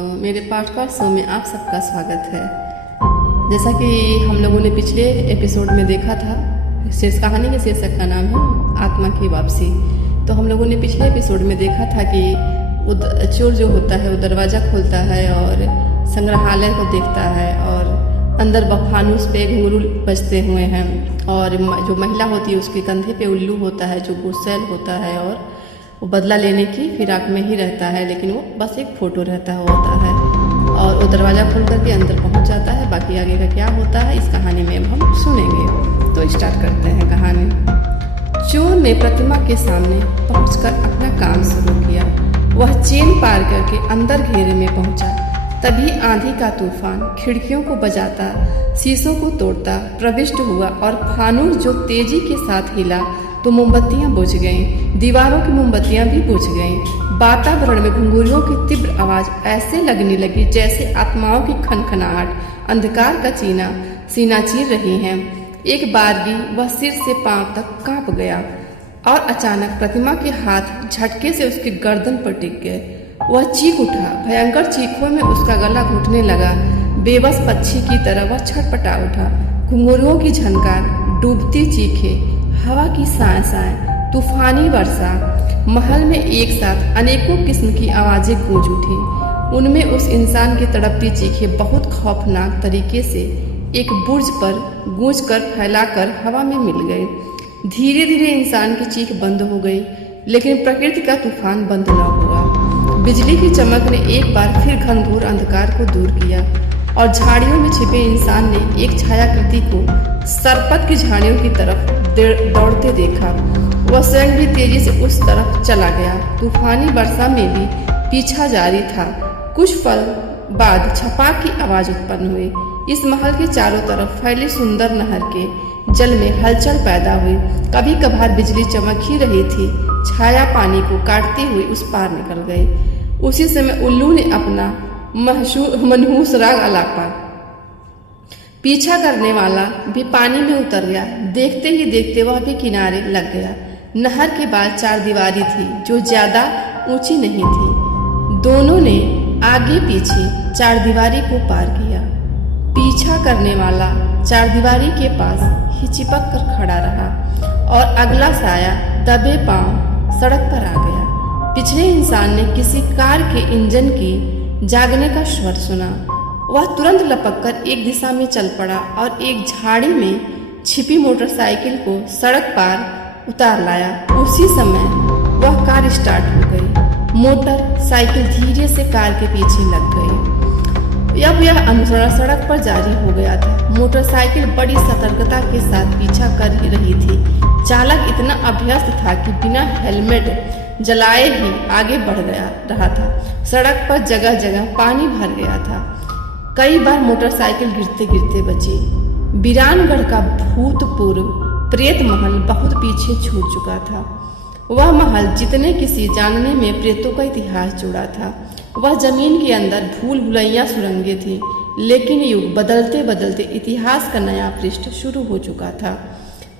मेरे podcast show में आप सबका स्वागत है। जैसा कि हम लोगों ने पिछले एपिसोड में देखा था, कहानी के शीर्षक का नाम है आत्मा की वापसी। तो हम लोगों ने पिछले एपिसोड में देखा था कि चोर जो होता है वो दरवाज़ा खोलता है और संग्रहालय को देखता है और अंदर फानुस पे घुंघरू बजते हुए हैं और जो महिला होती है उसके कंधे पे उल्लू होता है जो गुस्सैल होता है और वो बदला लेने की फिराक में ही रहता है, लेकिन वो बस एक फ़ोटो रहता होता है और वो दरवाज़ा खोल करके अंदर पहुंच जाता है। बाकी आगे का क्या होता है इस कहानी में अब हम सुनेंगे। तो स्टार्ट करते हैं कहानी। चोर ने प्रतिमा के सामने पहुंचकर अपना काम शुरू किया। वह चेन पार करके अंदर घेरे में पहुंचा। तभी आंधी का तूफान खिड़कियों को बजाता, शीशों को तोड़ता प्रविष्ट हुआ और फानूस जो तेजी के साथ हिला तो मोमबत्तियां बुझ गईं, दीवारों की मोमबत्तियां भी बुझ गईं। वातावरण में घुंघरूओं की तीव्र आवाज ऐसे लगने लगी जैसे आत्माओं की खनखनाहट अंधकार का सीना चीर रही है। एक बारगी वह सिर से पांव तक कांप गया और अचानक प्रतिमा के हाथ झटके से उसकी गर्दन पर टिक गए। वह चीख उठा। भयंकर चीखों में उसका गला घुटने लगा। बेबस पक्षी की तरह वह छटपटा उठा। घुंघरूओं की झनकार, डूबती चीखें, हवा की साएं, तूफानी वर्षा, महल में एक साथ अनेकों किस्म की आवाजें गूंज उठी। उनमें उस इंसान की तड़पती चीखें बहुत खौफनाक तरीके से एक बुर्ज पर गूंजकर फैलाकर हवा में मिल गई। धीरे धीरे इंसान की चीख बंद हो गई, लेकिन प्रकृति का तूफान बंद न हुआ। बिजली की चमक ने एक बार फिर घनघोर अंधकार को दूर किया और झाड़ियों में छिपे इंसान ने एक छायाकृति को सरपत की झाड़ियों की तरफ दौड़ते देखा। वह स्वयं भी तेजी से उस तरफ चला गया। तूफानी वर्षा में भी पीछा जारी था। कुछ पल बाद छपाक की आवाज उत्पन्न हुई। इस महल के चारों तरफ फैली सुंदर नहर के जल में हलचल पैदा हुई। कभी कभार बिजली चमक ही रही थी। छाया पानी को काटते हुए उस पार निकल गई। उसी समय उल्लू ने अपना मनहूस राग अलापा। पीछा करने वाला भी पानी में उतर गया। देखते ही देखते वह भी किनारे लग गया। नहर के बाद चार दीवारी थी जो ज्यादा ऊंची नहीं थी। दोनों ने आगे पीछे चार दीवारी को पार किया। पीछा करने वाला चार दीवारी के पास ही चिपक कर खड़ा रहा और अगला साया दबे पांव सड़क पर आ गया। पिछले इंसान ने किसी कार के इंजन की जागने का स्वर सुना। वह तुरंत लपककर एक दिशा में चल पड़ा और एक झाड़ी में छिपी मोटरसाइकिल को सड़क पार उतार लाया। उसी समय वह कार स्टार्ट हो गई। मोटरसाइकिल धीरे से कार के पीछे लग गई। अब यह अनुसरण सड़क पर जारी हो गया था। मोटरसाइकिल बड़ी सतर्कता के साथ पीछा कर ही रही थी। चालक इतना अभ्यस्त था कि बिना हेलमेट जलाए ही आगे बढ़ रहा था। सड़क पर जगह जगह पानी भर गया था। कई बार मोटरसाइकिल गिरते गिरते बची। वीरानगढ़ का भूतपूर्व प्रेत महल बहुत पीछे छूट चुका था। वह महल जितने किसी जानने में प्रेतों का इतिहास जुड़ा था। वह जमीन के अंदर भूल भुलैया सुरंगें थी, लेकिन युग बदलते बदलते इतिहास का नया पृष्ठ शुरू हो चुका था।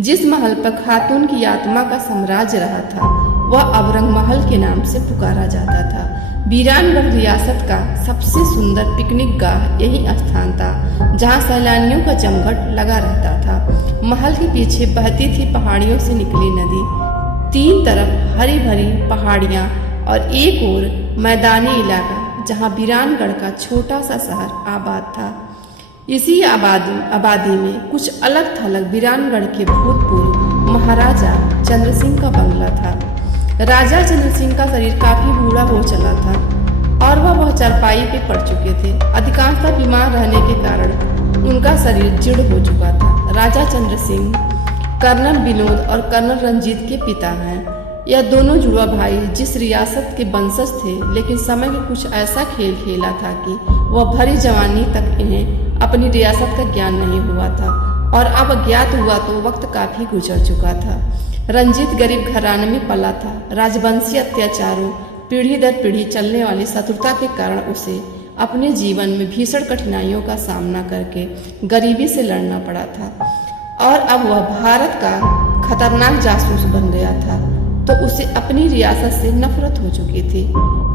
जिस महल पर खातून की आत्मा का साम्राज्य रहा था वह अबरंग महल के नाम से पुकारा जाता था। वीरानगढ़ रियासत का सबसे सुंदर पिकनिक गाह यही स्थान था जहां सैलानियों का जमघट लगा रहता था। महल के पीछे बहती थी पहाड़ियों से निकली नदी। तीन तरफ हरी भरी पहाड़ियां और एक और मैदानी इलाका जहां वीरानगढ़ का छोटा सा शहर आबाद था। इसी आबादी में कुछ अलग थलग वीरानगढ़ के भूतपूर्व महाराजा चंद्र सिंह का बंगला था। राजा चंद्र सिंह का शरीर काफी बूढ़ा हो चला था और वह चारपाई पे पड़ चुके थे। अधिकांशतः बीमार रहने के कारण उनका शरीर जीर्ण हो चुका था। राजा चंद्र सिंह कर्नल विनोद और कर्नल रंजीत के पिता हैं। यह दोनों जुड़वा भाई जिस रियासत के वंशज थे, लेकिन समय ने कुछ ऐसा खेल खेला था कि वह भरी जवानी तक इन्हें अपनी रियासत का ज्ञान नहीं हुआ था और अब ज्ञात हुआ तो वक्त काफी गुजर चुका था। रंजीत गरीब घराने में पला था। राजवंशी अत्याचारों, पीढ़ी दर पीढ़ी चलने वाली शत्रुता के कारण उसे अपने जीवन में भीषण कठिनाइयों का सामना करके गरीबी से लड़ना पड़ा था और अब वह भारत का खतरनाक जासूस बन गया था। तो उसे अपनी रियासत से नफरत हो चुकी थी।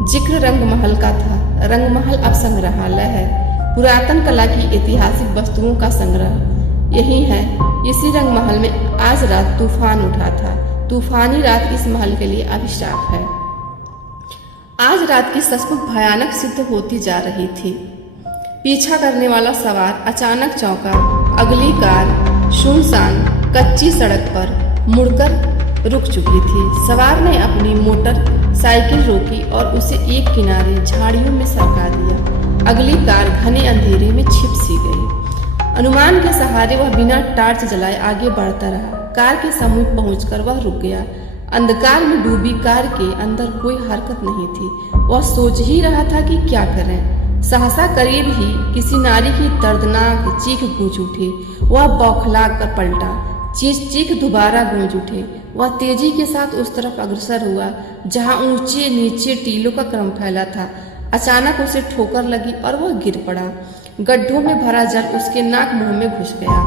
जिक्र रंग महल का था। रंग महल अब संग्रहालय है, पुरातन कला की ऐतिहासिक वस्तुओं का संग्रह यही है। इसी रंग महल में आज रात तूफान उठा था। तूफानी रात इस महल के लिए अभिशाप है। आज रात की सचमुच भयानक सिद्ध होती जा रही थी। पीछा करने वाला सवार अचानक चौंका। अगली कार सुनसान कच्ची सड़क पर मुड़कर रुक चुकी थी। सवार ने अपनी मोटर साइकिल रोकी और उसे एक किनारे झाड़ियों में सरका दिया। अगली कार घने अंधेरे में छिप सी गई। अनुमान के सहारे वह बिना टार्च जलाए आगे बढ़ता रहा। कार के समीप पहुंचकर वह रुक गया। अंधकार में डूबी कार के अंदर कोई हरकत नहीं थी। वह सोच ही रहा था कि क्या करें। सहसा करीब ही किसी नारी की दर्दनाक चीख गूंज उठी। वह बौखला कर पलटा। चीख दोबारा गूंज उठे। वह तेजी के साथ उस तरफ अग्रसर हुआ जहां ऊंचे नीचे टीलों का क्रम फैला था। अचानक उसे ठोकर लगी और वह गिर पड़ा। गड्ढों में भरा जल उसके नाक मुंह में घुस गया।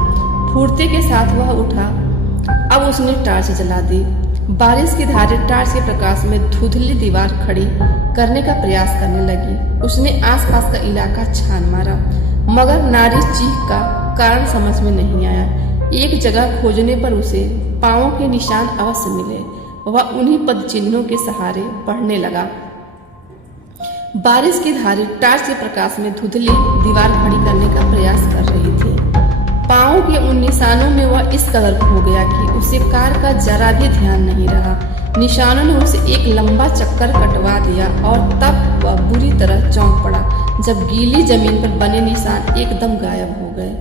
फूटते के साथ वह उठा। अब उसने टार्च जला दी। बारिश की धारें टार्च के प्रकाश में धुंधली दीवार खड़ी करने का प्रयास करने लगी। उसने आसपास का इलाका छान मारा, मगर नारी चीख का कारण समझ में नहीं आया। एक जगह खोजने पर उसे पांवों के निशान अवश्य मिले। वह उन्हीं पद चिन्हों के सहारे बढ़ने लगा। बारिश की धारें टार्च के प्रकाश में धुंधली दीवार खड़ी करने का प्रयास कर रही थी। पांवों के उन निशानों में वह इस कदर खो गया कि उसे कार का जरा भी ध्यान नहीं रहा। निशानों ने उसे एक लंबा चक्कर कटवा दिया और तब वह बुरी तरह चौंक पड़ा जब गीली जमीन पर बने निशान एकदम गायब हो गए।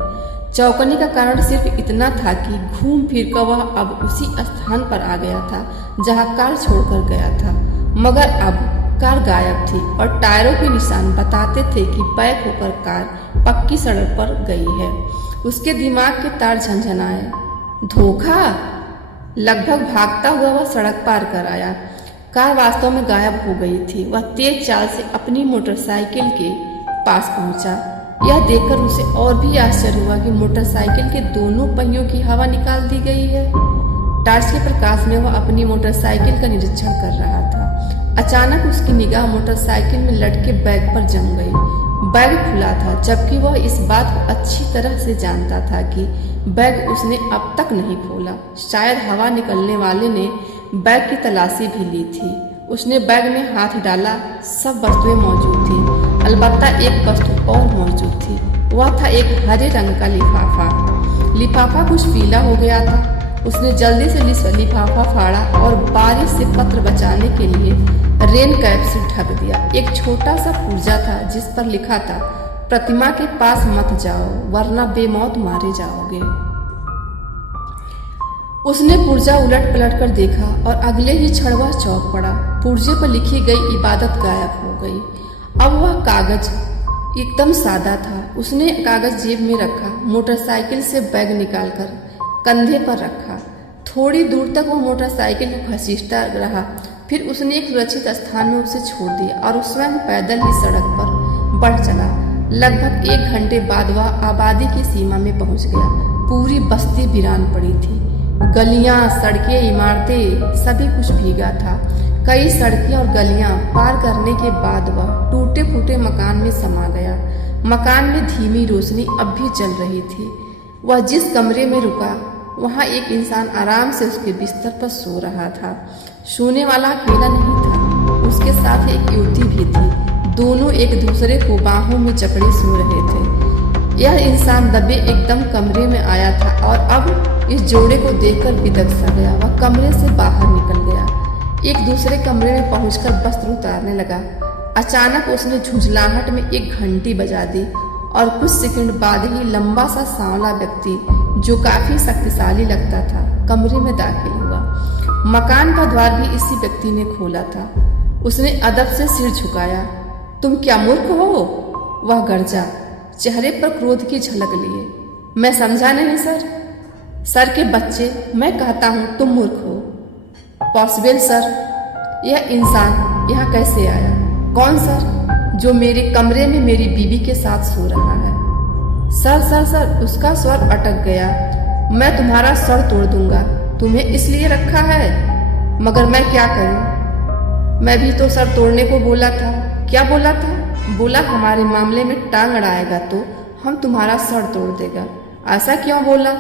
चौंकने का कारण सिर्फ इतना था कि घूम फिर कर वह अब उसी स्थान पर आ गया था जहां कार छोड़कर गया था, मगर अब कार गायब थी और टायरों के निशान बताते थे कि पैक होकर कार पक्की सड़क पर गई है। उसके दिमाग के तार झंझनाए। धोखा! लगभग भागता हुआ वह सड़क पार कर आया। कार वास्तव में गायब हो गई थी। वह तेज चाल से अपनी मोटरसाइकिल के पास पहुंचा। यह देखकर उसे और भी आश्चर्य हुआ कि मोटरसाइकिल के दोनों पहियों की हवा निकाल दी गई है। टार्च के प्रकाश में वह अपनी मोटरसाइकिल का निरीक्षण कर रहा था। अचानक उसकी निगाह मोटरसाइकिल में लटके बैग पर जम गई। बैग खुला था, जबकि वह इस बात को अच्छी तरह से जानता था कि बैग उसने अब तक नहीं खोला। शायद हवा निकलने वाले ने बैग की तलाशी भी ली थी। उसने बैग में हाथ डाला। सब वस्तुएं मौजूद थी, अलबत्ता एक वस्तु और मौजूद थी। वह था एक हरे रंग का लिफाफा। लिफाफा कुछ पीला हो गया था। उसने जल्दी से लिफाफा फाड़ा और बारिश से पत्र बचाने के लिए रेन कैप से ढक दिया। एक छोटा सा पुर्जा था जिस पर लिखा था, प्रतिमा के पास मत जाओ वरना बेमौत मारे जाओगे। उसने पुर्जा उलट पलट कर देखा और अगले ही क्षण वह चौंक पड़ा। पुर्जे पर लिखी गई इबादत गायब हो गई। अब वह कागज एकदम सादा था। उसने कागज जेब में रखा, मोटरसाइकिल से बैग निकालकर कंधे पर रखा। थोड़ी दूर तक वह मोटरसाइकिल को घसीटता रहा। फिर उसने एक सुरक्षित स्थान में उसे छोड़ दिया और स्वयं पैदल ही सड़क पर बढ़ चला। लगभग 1 घंटे बाद वह आबादी की सीमा में पहुंच गया। पूरी बस्ती वीरान पड़ी थी। गलियां, सड़कें, इमारतें, सभी कुछ भीगा था। कई सड़कें और गलियां पार करने के बाद वह टूटे फूटे मकान में समा गया। मकान में धीमी रोशनी अब भी जल रही थी। वह जिस कमरे में रुका वहां एक इंसान आराम से उसके बिस्तर पर सो रहा था। सोने वाला अकेला नहीं था, उसके साथ एक युवती भी थी। दोनों एक दूसरे को बाहों में जकड़े सो रहे थे। यह इंसान दबे एकदम कमरे में आया था और अब इस जोड़े को देखकर बिदक सा गया। वह कमरे से बाहर निकल गया, एक दूसरे कमरे में पहुंचकर वस्त्र उतारने लगा। अचानक उसने झुंझलाहट में एक घंटी बजा दी और कुछ सेकंड बाद ही लंबा सा सांवला व्यक्ति, जो काफी शक्तिशाली लगता था, कमरे में दाखिल हुआ। मकान का द्वार भी इसी व्यक्ति ने खोला था। उसने अदब से सिर झुकाया। तुम क्या मूर्ख हो? वह गरजा, चेहरे पर क्रोध की झलक लिए। मैं समझा नहीं सर। सर के बच्चे, मैं कहता हूँ तुम मूर्ख हो। Possible sir. यह इंसान यहाँ कैसे आया? कौन सर? जो मेरे कमरे में मेरी बीवी के साथ सो रहा है। सर सर सर, उसका स्वर अटक गया। मैं तुम्हारा सर तोड़ दूंगा। तुम्हें इसलिए रखा है? मगर मैं क्या करूं? मैं भी तो सर तोड़ने को बोला था। क्या बोला था? बोला हमारे मामले में टांग अड़ाएगा तो हम तुम्हारा सर तोड़ देगा। ऐसा क्यों बोला?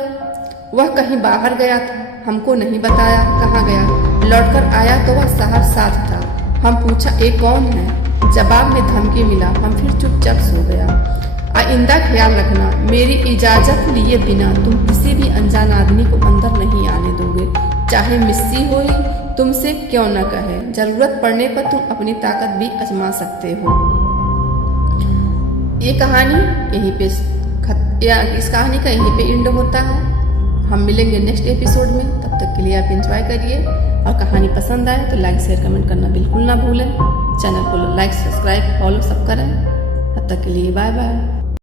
वह कहीं बाहर गया था, हमको नहीं बताया कहाँ गया। लौटकर आया तो वह शहर साथ था। हम पूछा ये कौन है? जवाब में धमकी मिला। हम फिर चुपचाप सो गया। आइंदा ख्याल रखना, मेरी इजाजत लिए बिना तुम किसी भी अनजान आदमी को अंदर नहीं आने दोगे, चाहे मिस्सी हो ही तुमसे क्यों न कहे। जरूरत पड़ने पर तुम अपनी ताकत भी आजमा सकते हो। ये कहानी यहीं पे इस कहानी का यहीं पे एंड होता है। हम मिलेंगे नेक्स्ट एपिसोड में। तब तक के लिए आप एंजॉय करिए, और कहानी पसंद आए तो लाइक शेयर कमेंट करना बिल्कुल ना भूलें। चैनल को लाइक सब्सक्राइब फॉलो सब करें। तब तक के लिए बाय बाय।